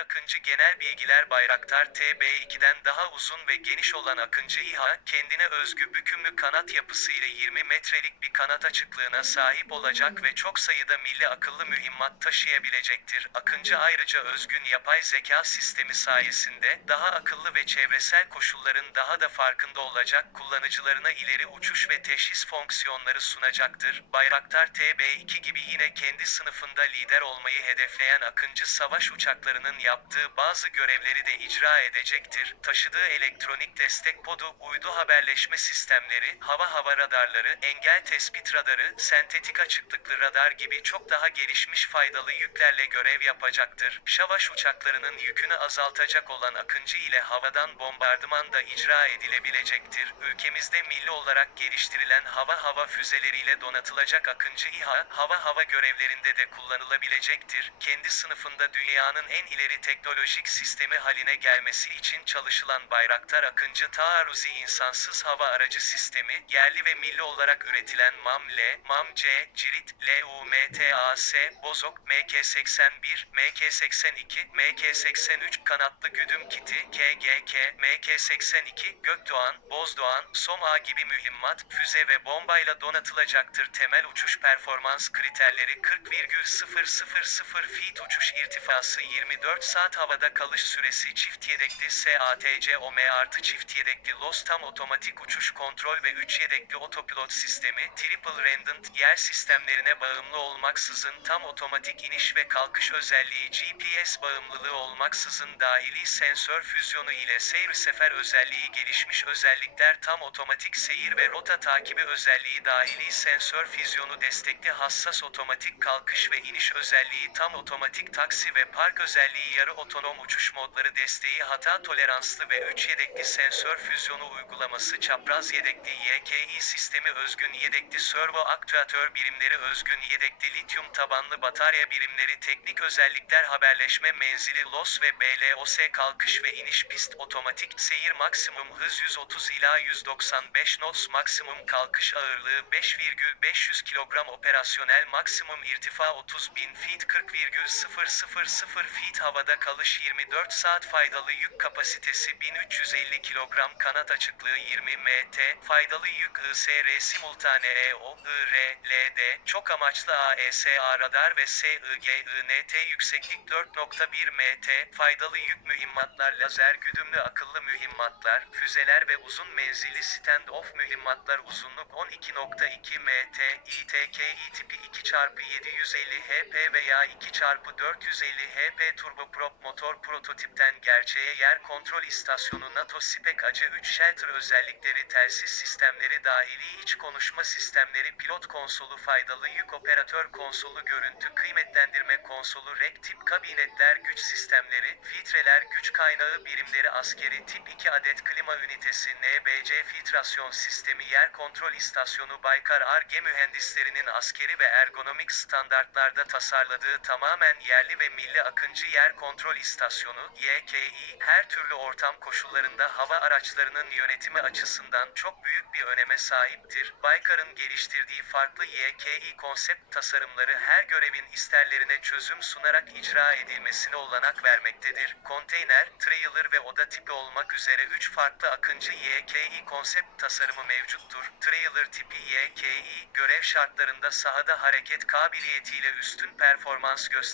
Akıncı Genel Bilgiler Bayraktar TB2'den daha uzun ve geniş olan Akıncı İHA, kendine özgü bükümlü kanat yapısı ile 20 metrelik bir kanat açıklığına sahip olacak ve çok sayıda milli akıllı mühimmat taşıyabilecektir. Akıncı ayrıca özgün yapay zeka sistemi sayesinde daha akıllı ve çevresel koşulların daha da farkında olacak kullanıcılarına ileri uçuş ve teşhis fonksiyonları sunacaktır. Bayraktar TB2 gibi yine kendi sınıfında lider olmayı hedefleyen Akıncı savaş uçaklarının yaptığı bazı görevleri de icra edecektir. Taşıdığı elektronik destek podu, uydu haberleşme sistemleri, hava hava radarları, engel tespit radarı, sentetik açıklıklı radar gibi çok daha gelişmiş faydalı yüklerle görev yapacaktır. Savaş uçaklarının yükünü azaltacak olan Akıncı ile havadan bombardıman da icra edilebilecektir. Ülkemizde milli olarak geliştirilen hava hava füzeleriyle donatılacak Akıncı İHA, hava hava görevlerinde de kullanılabilecektir. Kendi sınıfında dünyanın en ileri teknolojik sistemi haline gelmesi için çalışılan Bayraktar Akıncı Taarruzi insansız hava aracı sistemi, yerli ve milli olarak üretilen MAM-L, MAM-C, Cirit, LUMTAS, Bozok, MK-81, MK-82, MK-83 kanatlı güdüm kiti, KGK, MK-82, Gökdoğan, Bozdoğan, SOMA gibi mühimmat, füze ve bombayla donatılacaktır. Temel uçuş performans kriterleri 40,000 feet uçuş irtifası 24 saat havada kalış süresi çift yedekli SATC OM artı çift yedekli LOS tam otomatik uçuş kontrol ve 3 yedekli otopilot sistemi, triple redundant yer sistemlerine bağımlı olmaksızın tam otomatik iniş ve kalkış özelliği GPS bağımlılığı olmaksızın dahili sensör füzyonu ile seyir sefer özelliği gelişmiş özellikler tam otomatik seyir ve rota takibi özelliği dahili sensör füzyonu destekli hassas otomatik kalkış ve iniş özelliği tam otomatik taksi ve park özelliği yarı otonom uçuş modları desteği hata toleranslı ve 3 yedekli sensör füzyonu uygulaması çapraz yedekli YKI sistemi özgün yedekli servo aktüatör birimleri özgün yedekli lityum tabanlı batarya birimleri teknik özellikler haberleşme menzili LOS ve BLOS kalkış ve iniş pist otomatik seyir maksimum hız 130 ila 195 knots maksimum kalkış ağırlığı 5,500 kilogram operasyonel maksimum irtifa 30.000 feet 40,000 feet havada kalış 24 saat faydalı yük kapasitesi 1350 kilogram kanat açıklığı 20 mt faydalı yük ISR simultane E EO IR LD çok amaçlı AESA radar ve SIG INT yükseklik 4.1 mt faydalı yük mühimmatlar lazer güdümlü akıllı mühimmatlar füzeler ve uzun menzilli stand-off mühimmatlar uzunluk 12.2 mt İTKİ tipi 2x750 HP veya 2x450 HP turboprop motor prototipten gerçeğe yer kontrol istasyonu NATO spek acı 3 shelter özellikleri telsiz sistemleri dahili iç konuşma sistemleri pilot konsolu faydalı yük operatör konsolu görüntü kıymetlendirme konsolu rek tip kabinetler güç sistemleri filtreler güç kaynağı birimleri askeri tip 2 adet klima ünitesi NBC filtrasyon sistemi yer kontrol istasyonu Baykar Arge mühendislerinin askeri ve ergonomik standartlarda tasarladığı tamamen yerli ve milli akıncı yer kontrol istasyonu YKI her türlü ortam koşullarında hava araçlarının yönetimi açısından çok büyük bir öneme sahiptir. Baykar'ın geliştirdiği farklı YKI konsept tasarımları her görevin isterlerine çözüm sunarak icra edilmesine olanak vermektedir. Konteyner, trailer ve oda tipi olmak üzere 3 farklı akıncı YKI konsept tasarımı mevcuttur. Trailer tipi YKI, görev şartlarında sahada hareket kabiliyetiyle üstün performans gösterir.